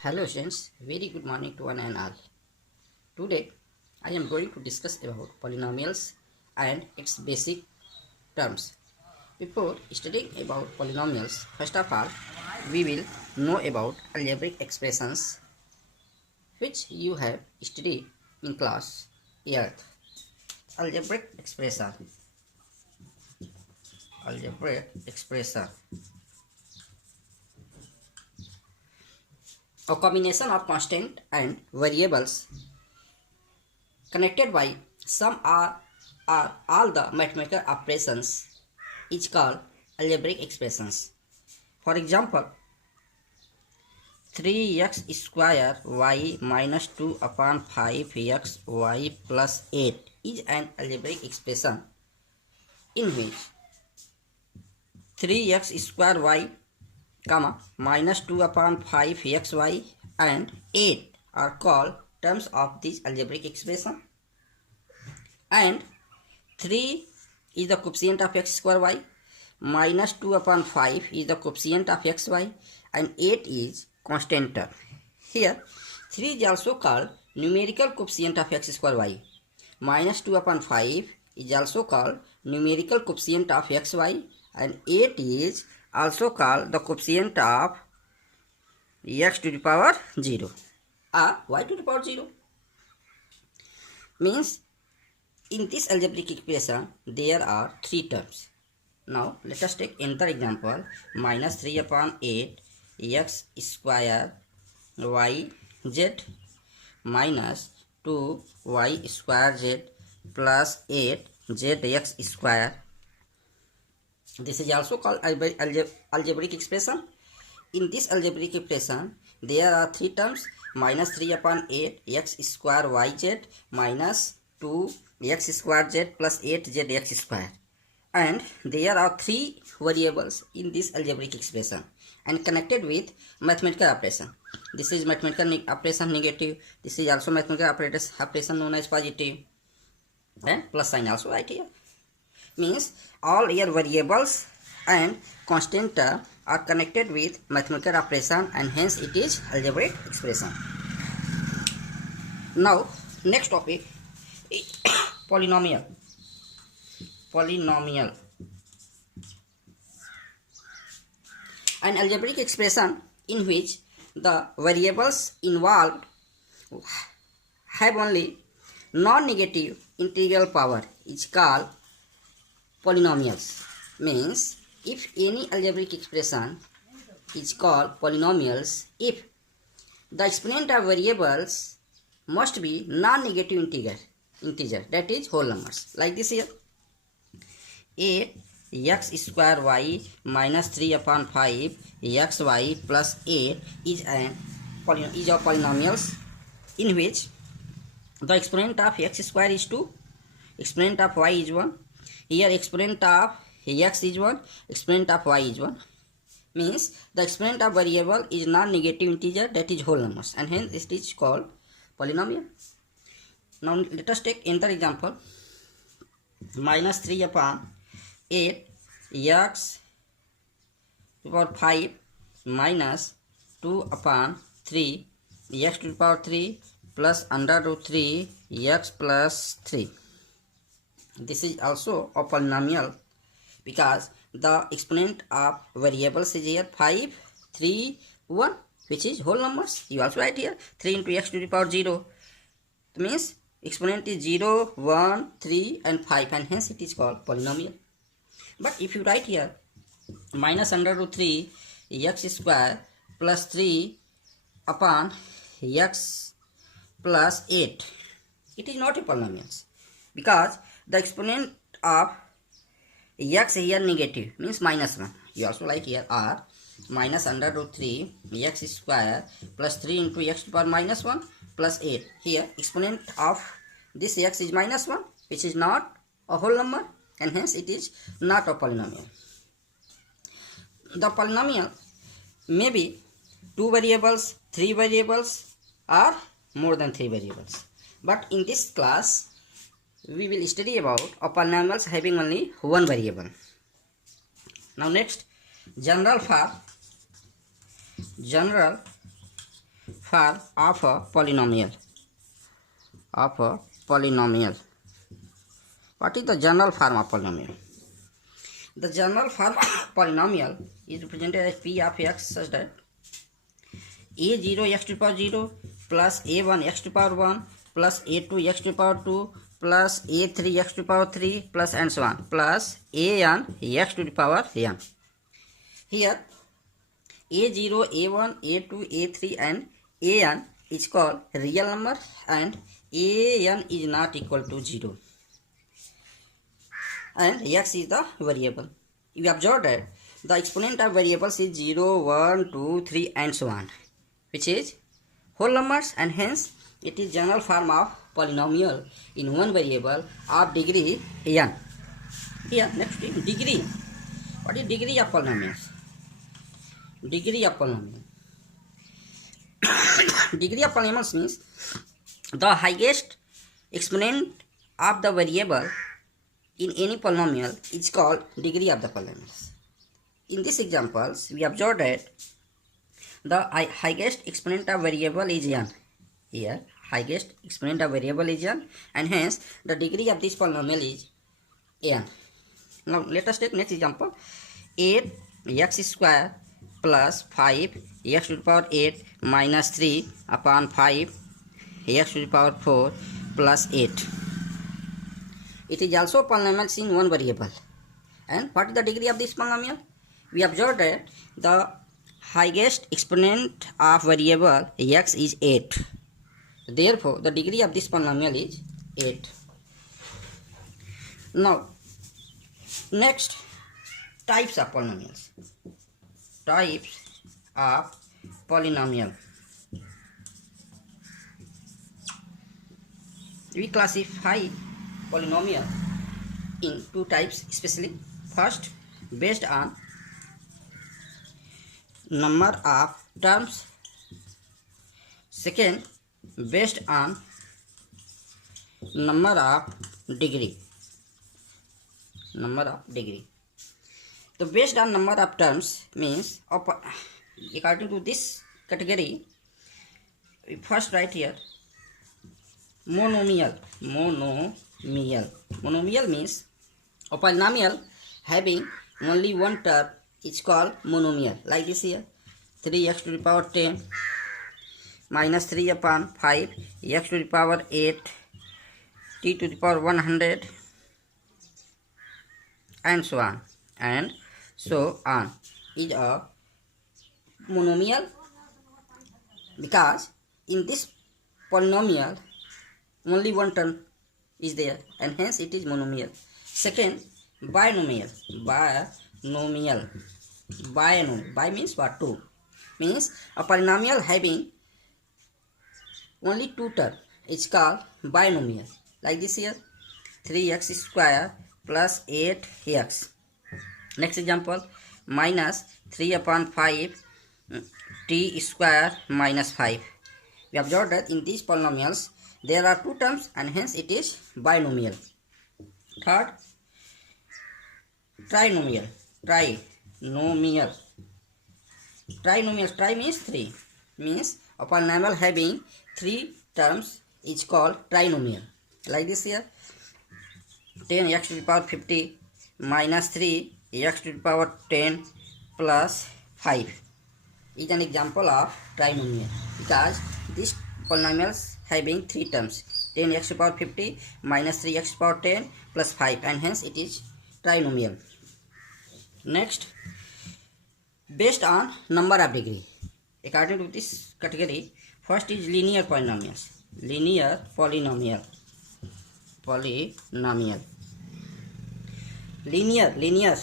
Hello students, very good morning to one and all. Today I am going to discuss about polynomials and its basic terms. Before studying about polynomials, first of all we will know about algebraic expressions which you have studied in class 8th. Algebraic expression. Algebraic expression. A combination of constant and variables connected by some or all the mathematical operations is called algebraic expressions. For example, 3x square y minus 2 upon 5x y plus 8 is an algebraic expression in which 3x square y minus 2 upon 5xy and 8 are called terms of this algebraic expression, and 3 is the coefficient of x square y, minus 2 upon 5 is the coefficient of xy, and 8 is constant term. Here 3 is also called numerical coefficient of x square y, minus 2 upon 5 is also called numerical coefficient of xy, and 8 is also called the coefficient of x to the power 0 or y to the power 0. Means in this algebraic expression there are three terms. Now let us take another example. Minus 3 upon 8 x square y z minus 2 y square z plus 8 z x square. This is also called algebraic expression. In this algebraic expression, there are three terms: minus 3 upon 8 x square yz minus 2 x square z plus 8 z x square. And there are three variables in this algebraic expression and connected with mathematical operation. This is mathematical operation negative. This is also mathematical operation known as positive. And plus sign also right here. Means all your variables and constant term are connected with mathematical operation, and hence it is algebraic expression. Now next topic is polynomial. Polynomial. An algebraic expression in which the variables involved have only non-negative integral power is called polynomials. Means if any algebraic expression is called polynomials if the exponent of variables must be non-negative integer, that is whole numbers, like this here. 8 x square y minus 3 upon 5 xy plus 8 is of polynomials in which the exponent of x square is 2, exponent of y is 1. Here exponent of x is 1, exponent of y is 1. Means the exponent of variable is non-negative integer, that is whole numbers, and hence it is called polynomial. Now let us take another example. Minus 3 upon 8 x to the power 5 minus 2 upon 3 x to the power 3 plus under root 3 x plus 3. This is also a polynomial because the exponent of variables is here 5, 3, 1, which is whole numbers. You also write here 3 into x to the power 0. That means exponent is 0, 1, 3 and 5, and hence it is called polynomial. But if you write here minus under root 3 x square plus 3 upon x plus 8, it is not a polynomial because the exponent of x here negative, means minus 1. You also like here r minus under root 3 x square plus 3 into x to the power minus 1 plus 8. Here exponent of this x is minus 1, which is not a whole number, and hence it is not a polynomial. The polynomial may be 2 variables, 3 variables, or more than 3 variables. But in this class we will study about polynomials having only one variable. Now next, general form of a polynomial. What is the general form of polynomial? The general form of polynomial is represented as p of x such that a0 x to the power 0 plus a1 x to the power 1 plus a2 x to the power 2 plus a3 x to the power 3 plus and so on plus an x to the power n. Here a0, a1, a2, a3 and an is called real number and an is not equal to 0 and x is the variable. You observe that the exponent of variables is 0, 1, 2, 3 and so on, which is whole numbers, and hence it is general form of polynomial in one variable of degree n. Here next thing, degree. What is degree of polynomials? Degree of polynomial. Degree of polynomials means the highest exponent of the variable in any polynomial is called degree of the polynomials. In these examples, we observe that the highest exponent of variable is n. Here, highest exponent of variable is n, and hence the degree of this polynomial is n. Now, let us take next example. 8x square plus 5x to the power 8 minus 3 upon 5 x to the power 4 plus 8. It is also polynomial in one variable. And what is the degree of this polynomial? We observe that the highest exponent of variable x is 8. Therefore, the degree of this polynomial is 8. Now, next, types of polynomials. Types of polynomial. We classify polynomial in two types especially. First, based on number of terms. Second, based on number of degree. So based on number of terms means according to this category, we first write here monomial. Monomial means a polynomial having only one term is called monomial. Like this here, 3x to the power 10 minus 3 upon 5 x to the power 8 t to the power 100 and so on is a monomial because in this polynomial only one term is there and hence it is monomial. Second, binomial. Bi means what? Two. Means a polynomial having only two terms is called binomial. Like this here, 3x square plus 8x. Next example, minus 3 upon 5 t square minus 5. We observe that in these polynomials there are two terms and hence it is binomial. Third, trinomial. Tri means three. Means a polynomial having three terms is called trinomial. Like this here, 10x to the power 50 minus 3x to the power 10 plus 5 is an example of trinomial because this polynomials having three terms, 10x to the power 50 minus 3x to the power 10 plus 5, and hence it is trinomial. Next, based on number of degree. According to this category, first is linear polynomials. Linear polynomial. Linear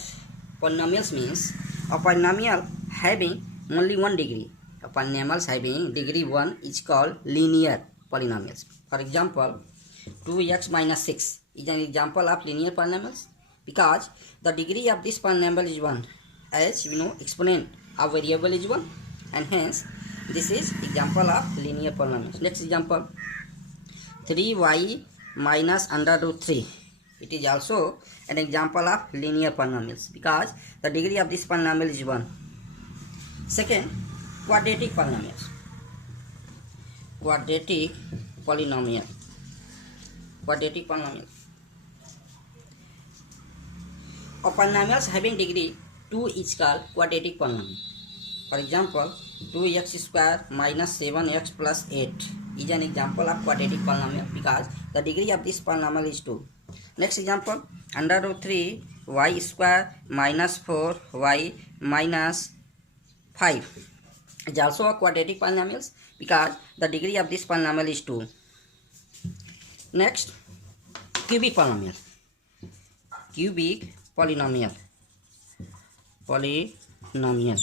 polynomials means a polynomial having only one degree. A polynomials having degree 1 is called linear polynomials. For example, 2x minus 6 is an example of linear polynomials because the degree of this polynomial is 1. As we know, exponent of variable is 1 and hence this is example of linear polynomials. Next example, 3y minus under root 3. It is also an example of linear polynomials because the degree of this polynomial is 1. Second, quadratic polynomials. quadratic polynomial. Quadratic polynomial. A polynomials having degree 2 is called quadratic polynomial. For example, 2x square minus 7x plus 8 is an example of quadratic polynomial because the degree of this polynomial is 2. Next example, under root 3 y square minus 4y minus 5 is also a quadratic polynomial because the degree of this polynomial is 2. Next, cubic polynomial. Cubic polynomial. Polynomial.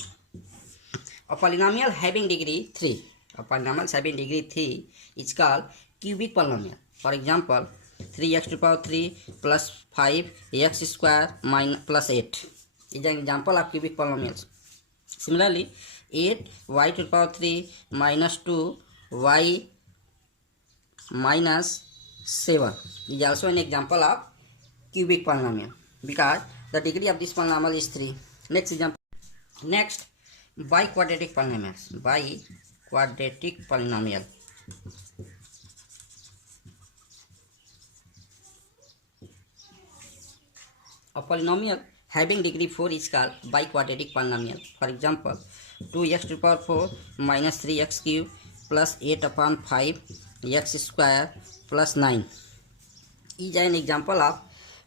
A polynomial having degree 3. A polynomial having degree 3 is called cubic polynomial. For example, 3x to the power 3 plus 5x square minus plus 8 is an example of cubic polynomials. Similarly, 8y to the power 3 minus 2y minus 7 is also an example of cubic polynomial because the degree of this polynomial is 3. Next example. Next, biquadratic polynomials. Biquadratic polynomial. A polynomial having degree 4 is called biquadratic polynomial. For example, 2x to the power 4 minus 3x cube plus 8 upon 5 x square plus 9 is an example of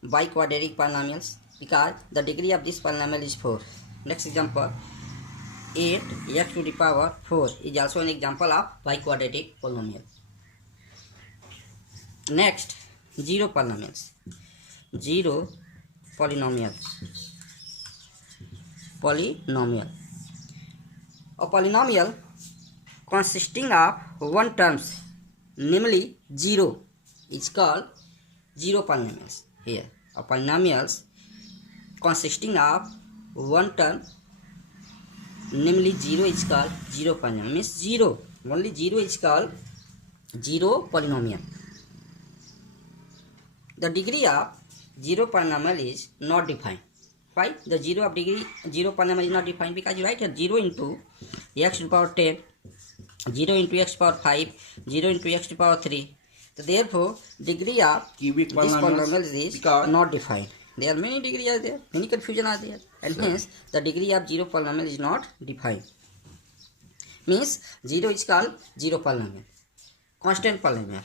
biquadratic polynomials because the degree of this polynomial is 4. Next example, 8x to the power 4 is also an example of biquadratic polynomial. Next, zero polynomials. Zero polynomial. Polynomial. A polynomial consisting of one terms, namely 0, is called zero polynomials. Here, a polynomials consisting of one term, namely 0, is called zero polynomial. Means 0, only 0 is called zero polynomial. The degree of zero polynomial is not defined. Why? The zero of degree zero polynomial is not defined because you write here 0 into x to the power 10, 0 into x to the power 5, 0 into x to the power 3. So therefore, degree of cubic this polynomial is because not defined. There are many degrees are there, many confusion are there, and hence the degree of zero polynomial is not defined. Means 0 is called zero polynomial. Constant polynomial.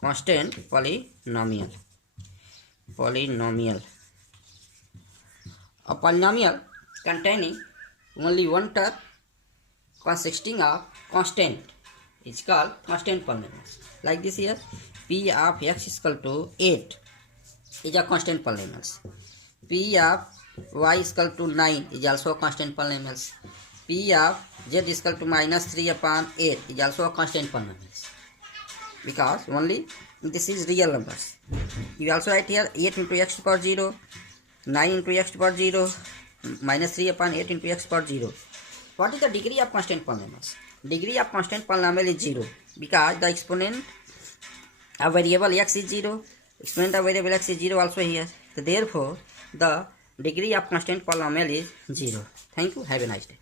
Constant polynomial. Polynomial. A polynomial containing only one term consisting of constant is called constant polynomials. Like this here, p of x is equal to 8 is a constant polynomials. P of y is equal to 9 is also a constant polynomials. P of z is equal to minus 3 upon 8 is also a constant polynomials. Because only this is real numbers. You also write here 8 into x to the power 0, 9 into x to the power 0, minus 3 upon 8 into x to the power 0. What is the degree of constant polynomials? Degree of constant polynomial is 0 because the exponent of variable x is 0. Exponent of variable x is 0 also here. So therefore, the degree of constant polynomial is 0. Thank you. Have a nice day.